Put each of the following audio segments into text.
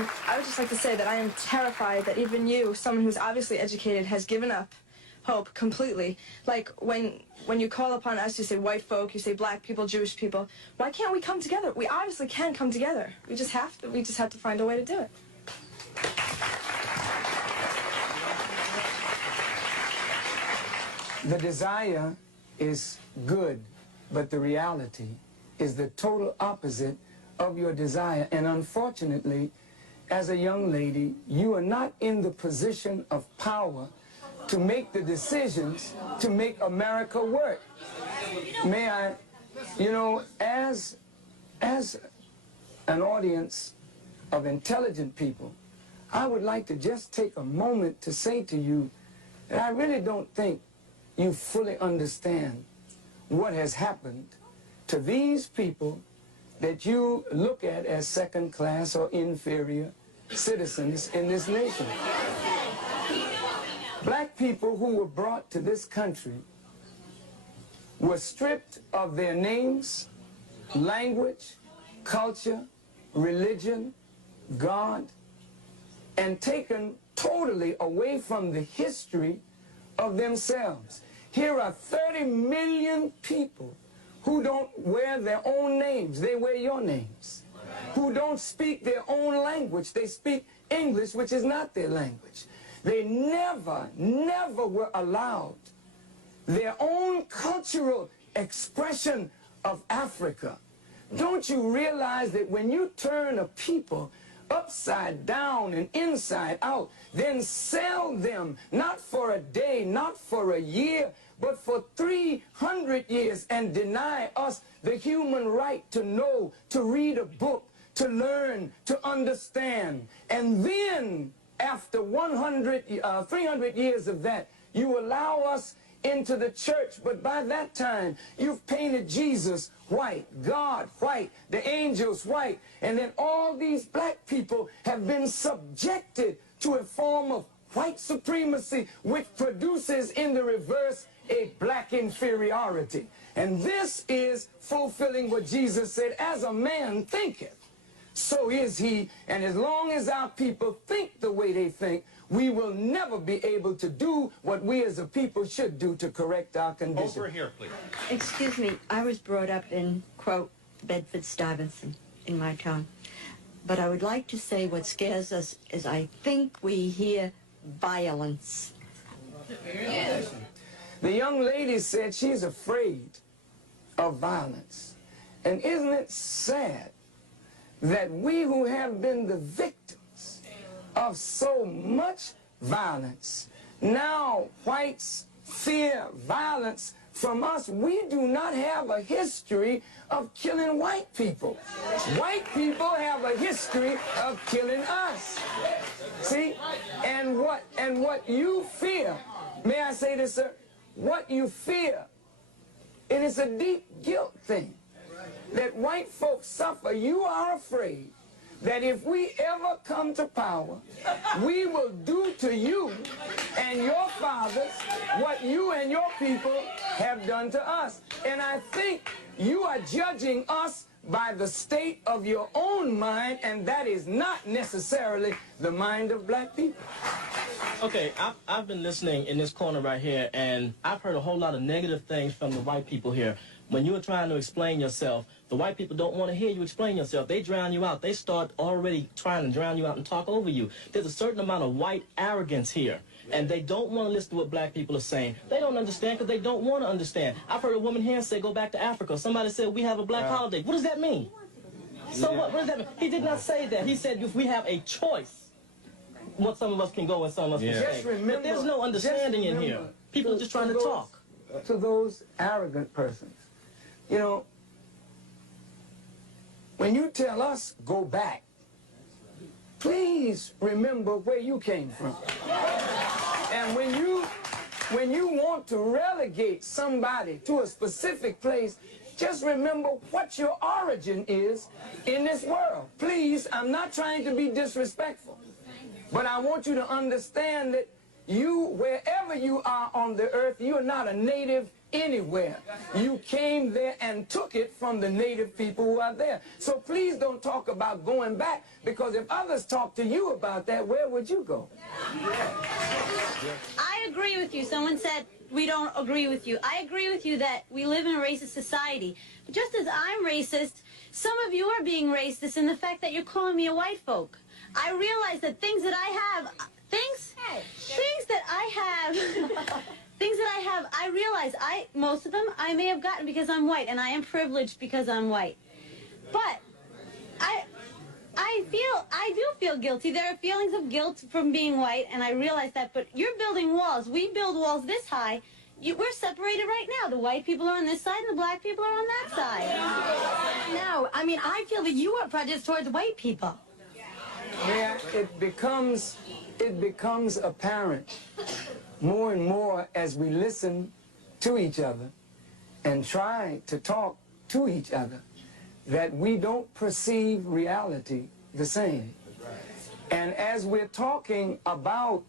I would just like to say that I am terrified that even you, someone who's obviously educated, has given up hope completely. Like when you call upon us, you say white folk, you say black people, Jewish people. Why can't we come together? We obviously can come together. We just have to. We just have to find a way to do it. The desire is good, but the reality is the total opposite of your desire. And unfortunately, as a young lady, you are not in the position of power to make the decisions to make America work. May I, you know, as an audience of intelligent people, I would like to just take a moment to say to you that I really don't think you fully understand what has happened to these people that you look at as second class or inferior citizens in this nation. Black people who were brought to this country were stripped of their names, language, culture, religion, God, and taken totally away from the history of themselves. Here are 30 million people who don't wear their own names, they wear your names. Who don't speak their own language, they speak English, which is not their language. They never were allowed their own cultural expression of Africa. Don't you realize that when you turn a people upside down and inside out, then sell them not for a day, not for a year, but for 300 years and deny us the human right to know, to read a book, to learn, to understand. And then after 300 years of that, you allow us into the church, but by that time, you've painted Jesus white, God white, the angels white, and then all these black people have been subjected to a form of white supremacy, which produces in the reverse a black inferiority. And this is fulfilling what Jesus said, as a man thinketh, so is he. And as long as our people think the way they think, we will never be able to do what we as a people should do to correct our condition. Over here, please. Excuse me, I was brought up in, quote, Bedford-Stuyvesant in my town. But I would like to say what scares us is I think we hear violence. Yes. The young lady said she's afraid of violence. And isn't it sad that we who have been the victims of so much violence, now whites fear violence from us? We do not have a history of killing white people. White people have a history of killing us. See? And what you fear, may I say this, sir? What you fear, it is a deep guilt thing that white folks suffer. You are afraid that if we ever come to power, we will do to you and your fathers what you and your people have done to us. And I think you are judging us by the state of your own mind, and that is not necessarily the mind of black people. Okay, I've been listening in this corner right here, and I've heard a whole lot of negative things from the white people here. When you were trying to explain yourself, the white people don't want to hear you explain yourself. They drown you out. They start already trying to drown you out and talk over you. There's a certain amount of white arrogance here, and they don't want to listen to what black people are saying. They don't understand because they don't want to understand. I've heard a woman here say, go back to Africa. Somebody said, we have a black holiday. What does that mean? So what does that mean? He did not say that. He said, if we have a choice, what some of us can go and some of us can stay. Remember, but there's no understanding in here. People are just trying to talk. To those arrogant persons, you know, when you tell us go back, please remember where you came from. And when you want to relegate somebody to a specific place, just remember what your origin is in this world. Please, I'm not trying to be disrespectful, but I want you to understand that you, wherever you are on the earth, you are not a native anywhere. You came there and took it from the native people who are there. So please don't talk about going back, because if others talk to you about that, where would you go? I agree with you. Someone said we don't agree with you. I agree with you that we live in a racist society. But just as I'm racist, some of you are being racist in the fact that you're calling me a white folk. I realize that things that I have, things that I have, I realize most of them I may have gotten because I'm white, and I am privileged because I'm white. But I do feel guilty. There are feelings of guilt from being white, and I realize that. But you're building walls. We build walls this high. We're separated right now. The white people are on this side, and the black people are on that side. No, I mean, I feel that you are prejudiced towards white people. Yeah, it becomes apparent more and more as we listen to each other and try to talk to each other that we don't perceive reality the same. And as we're talking about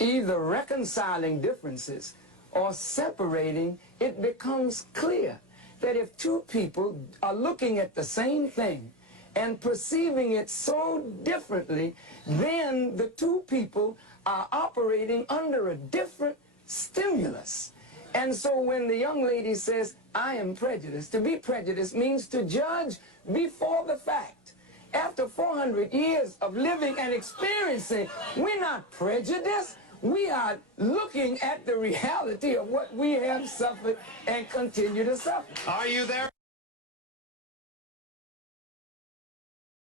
either reconciling differences or separating, it becomes clear that if two people are looking at the same thing and perceiving it so differently, then the two people are operating under a different stimulus. And so when the young lady says, I am prejudiced, to be prejudiced means to judge before the fact. After 400 years of living and experiencing, we're not prejudiced. We are looking at the reality of what we have suffered and continue to suffer. Are you there?